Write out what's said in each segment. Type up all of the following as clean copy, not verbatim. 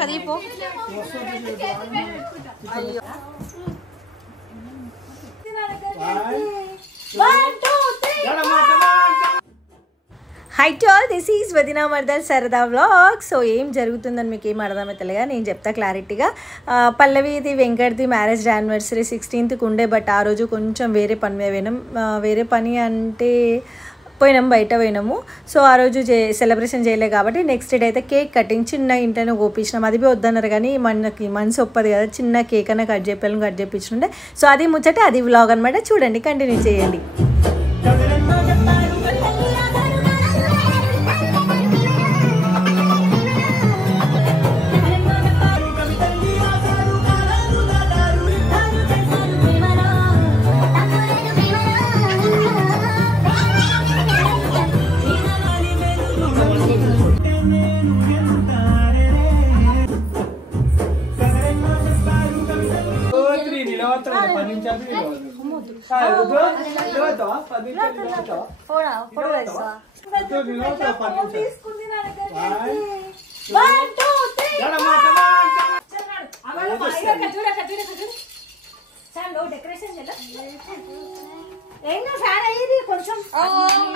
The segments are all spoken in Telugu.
కదిపో అయ్యో high to all, this is వదినా మర్దల్ సరదా వ్లాగ్. సో ఏం జరుగుతుందని మీకు ఏం అర్థమవుతలేగా, నేను చెప్తా క్లారిటీగా. పల్లవిది వెంకట్ది మ్యారేజ్ యానివర్సరీ 16th ఉండే, బట్ ఆ రోజు కొంచెం వేరే పని మీద పోయినాం. వేరే పని అంటే బయట పోయినాము. సో ఆ రోజు సెలబ్రేషన్ చేయలేదు కాబట్టి నెక్స్ట్ డే అయితే కేక్ కటింగ్ చిన్న ఇంట్లోనే కోపించినాం. అది వద్దన్నారు కానీ మనకి మనసు ఒప్పదు కదా, చిన్న కేక్ అన్న కట్ చేయించుండే. సో అది ముచ్చట, అది వ్లాగ్ అనమాట. చూడండి, కంటిన్యూ చేయండి.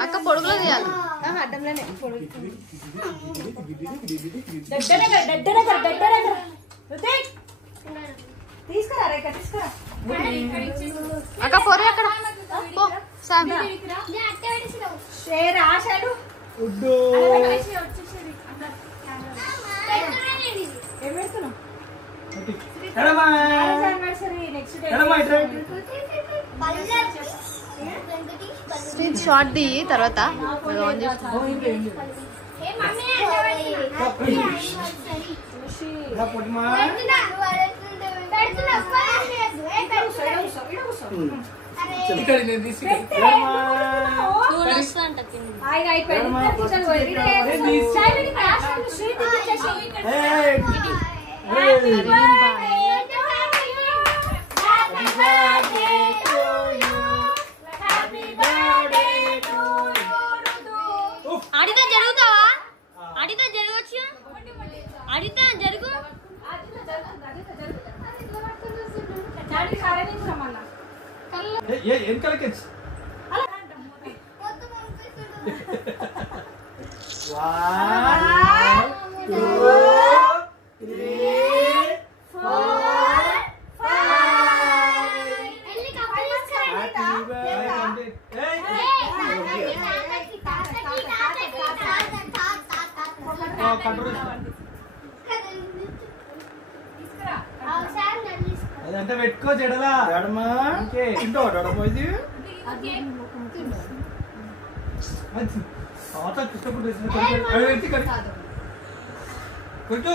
అక్క పొడుగులో తీయాలి, అడ్డంలోనే తీసుకురా రేఖ, తీసుకురా అక్క పొరి అక్కడ షార్ట్ ది తర్వాత అడితా జరుగుతావా, అడితా జరగవచ్చు, అడితా జరుగు. అదంటే పెట్టుకో చెడలా ఎడమా ఇంటో ఎడమ ఇది కొట్టు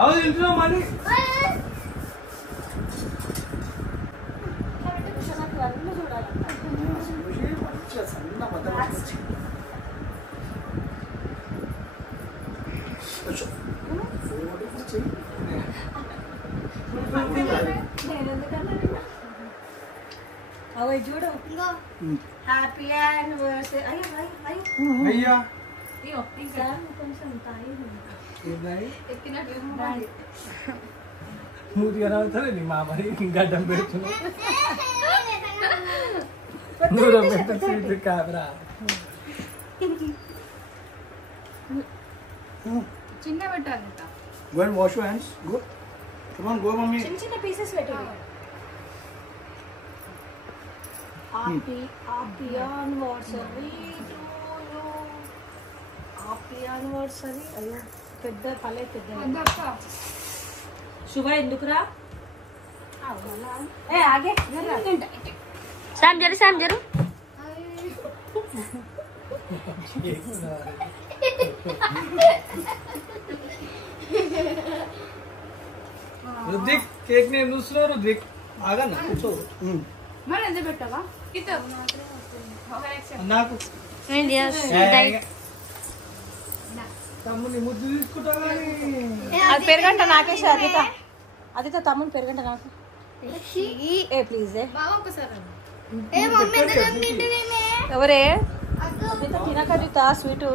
అవును ఇంట్లో మళ్ళీ చూడు హ్యాపీ యానివర్సరీ. అయ్యా మూతిగా నవ్వుతుంది నీ మా మరి గడ్డం పెడుతున్నా దూరం పెట్టు కాదురా. చిన్న పెట్టాలి. Go and wash your hands. Go. Come on, go, mommy. చిన్న పీసెస్ పెట్టండి. Happy anniversary to you, happy anniversary. అయ్యో పెద్ద పలే పెద్ద శుభ ఎందుకురా ఏ ఆగే శామ్ జరు, శామ్ జరు. రుద్విక్ కేక్ నేను చూస్తున్నావు. రుద్విక్ ఆగన్నా కూర్చో. మరి ఎంత పెట్టావా నాకు తమ్ముని ముద్దు తీసుకుంటా కానీ అది పెరగంట నాకేసి అదిత తమ్ముని పెరగంట నాకు ఏ ప్లీజ్ ఎవరే తినక స్వీట్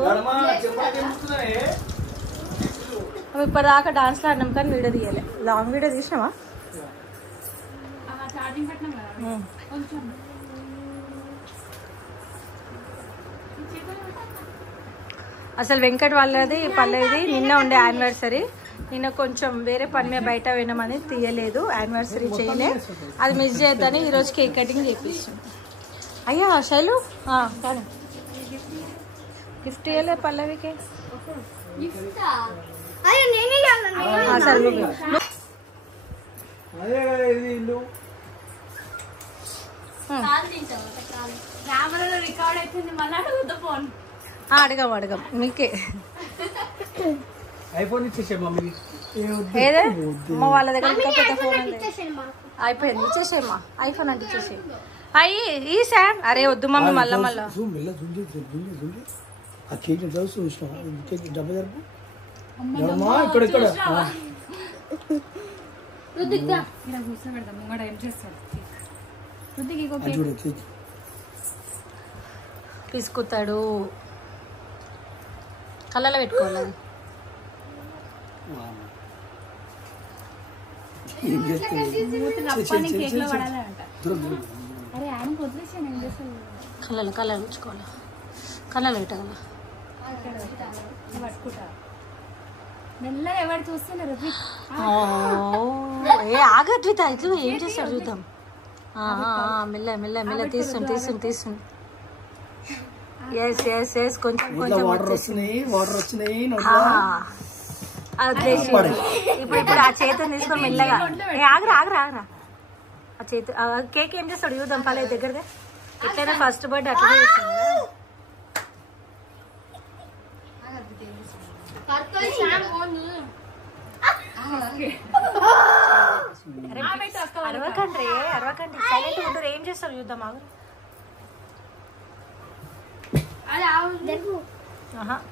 ఇప్పటిదాకా డాన్స్లో ఆడినాం కానీ వీడియో తీయలే. లాంగ్ వీడియో తీసినావా? చార్జింగ్ పెట్టినాం కదా కొంచెం. అసలు వెంకట్ వాళ్ళది పల్లెది నిన్న ఉండే యానివర్సరీ. నిన్న కొంచెం వేరే పని మీద బయట వినమని తీయలేదు, యానివర్సరీ చేయలే. అది మిస్ చేయొద్దని ఈరోజు కేక్ కటింగ్ చేపిస్తాం. అయ్యా శైలు కానీ గిఫ్ట్ ఇవ్వలే పల్లవికి. అసలు రికార్డ్ అవుతుంది మళ్ళీ అడుగుతా ఫోన్. అడగం మీకే. ఐఫోన్ ఇచ్చేసే మమ్మీ. ఏదే మా వాళ్ళ దగ్గర ఇంకా పెద్ద ఫోన్ ఉంది. అయిపోయింది, ఇచ్చేసేమ్మా. ఐఫోన్ అంటే ఇచ్చేసే. అయ్యి ఈ శామ్. అరే వద్దు మమ్మీ, మళ్ళా తీసుకుతాడు. కళ్ళలో పెట్టుకోవాలి. కళ్ళలో ఉంచుకోవాలి. కళ్ళలో పెట్టగల ఎవరు చూస్తున్నారు? ఏ ఆగద్విత, ఇట్లా ఏం చేస్తాడు చూద్దాం. మెల్ల తీస్తుంది. ఎస్ కొంచెం వాటర్ వచ్చినాయి. ఇప్పుడు ఆ చేతిని తీసుకొని మెల్లగా. ఆగరా ఆ చేతి. కేక్ ఏం చేస్తాడు చూద్దాం. పల్లె దగ్గరదే ఎట్లయినా ఫస్ట్ బర్త్డే అట్లా చేస్తాడు. అరవకండి సైలెంట్ ఉంటారు. ఏం చేస్తారు చూద్దాం.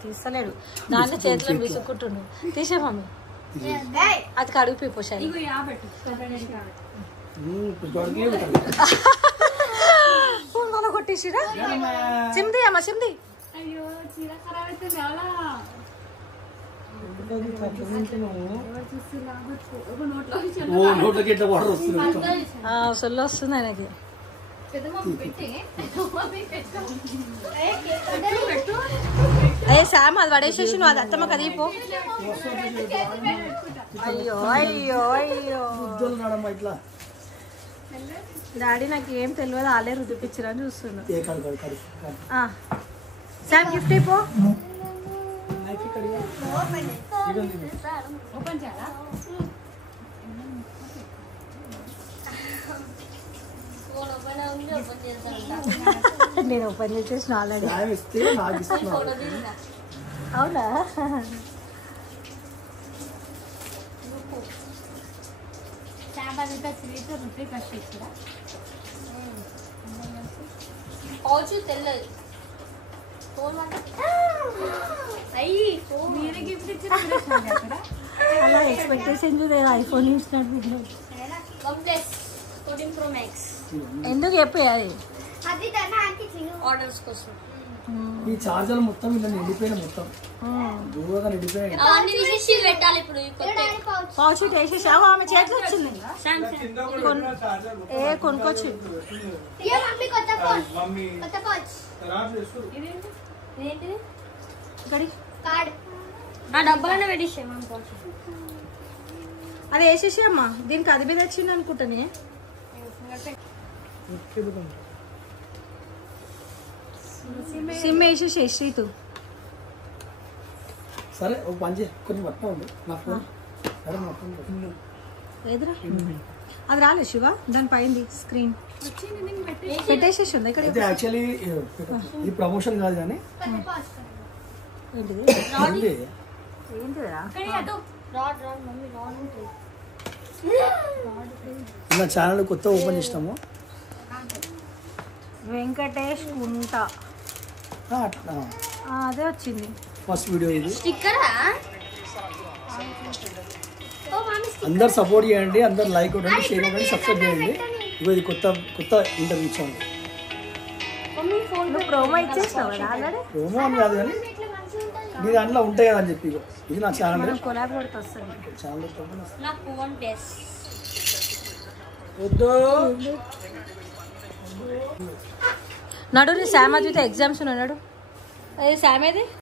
తీస్తలేడు. దాన్ని చేతిలో విసుక్కుంటుండు. తీసే మమ్మీ, అది కడుగు పోసాడు. మన కొట్టేసిరా. సిమ్ది అమ్మ సిమ్ది. అయ్యో చీర ఖరాబ్ అయితే చాలా. సొల్లు వస్తుంది ఆయనకి. అయ్యే శామ్ అది పడేసేసి నువ్వు అది అత్తమ్మ కదిపో. అయ్యో డాడీ నాకు ఏం తెలియదు, వాళ్ళే రుద్దిపించరని చూస్తున్నా. శామ్ గిఫ్ట్ అయిపో. ఓపెన్ చేయాలా? నేను ఓపెన్ చేసేసిన ఆల్రెడీ. అవునా? తెల్లది అలా ఎక్స్పెక్టేషన్ చూడలేదు. ఐఫోన్ ఇచ్చినట్టు. ఎందుకు చెప్పేది ఆర్డర్స్ కోసం. ఈ చార్జర్ మొత్తం ఇలా నిండిపోయిన మొత్తం దూరంగా నిండిపోయాయి. పెట్టాలి ఇప్పుడు. పౌచ్ వేసేసావు. ఆమె చేతిలో వచ్చింది. కొనుక్కొచ్చి డబ్బాలోనే పెట్టేసే. అది వేసేసి అమ్మా. దీనికి అది మీద వచ్చింది అనుకుంటానే. సిమ్ వేసేసి శ్రీతు. సరే ఒక పని చేయి, కొంచెం పట్టా ఉంది నా ఫోన్. ఏదిరా అది రాలేదు శివ. దాని పైంది స్క్రీన్ పెట్టేసేసి ఉంది. ఇక్కడ యాక్చువల్లీ ఈ ప్రమోషన్ కాదు కానీ నా ఛానల్ కొత్త ఓపెన్ చేసినాము. వెంకటేష్ కుంట అదే వచ్చింది ఫస్ట్ వీడియో ఇది. స్టిక్కరా? అందరు సపోర్ట్ చేయండి, అందరు లైక్ కొట్టండి, షేర్ కొట్టండి, సబ్స్క్రైబ్ చేయండి. ఇది కొత్త ఇంటర్వ్యూ ఛానల్. ప్రోమో ఇచ్చేసినావు కదా ఆల్రెడీ. ప్రోమో అని కాదు కానీ నీ దాంట్లో ఉంటాయి కదా అని చెప్పి ఇది నా ఛానల్ కొలాబ్ కొడితే వస్తుంది ఛానల్ నడు రీ శామ్ అద్విత ఎగ్జామ్స్ ఉన్నాడు. అదే శామ్ ఏది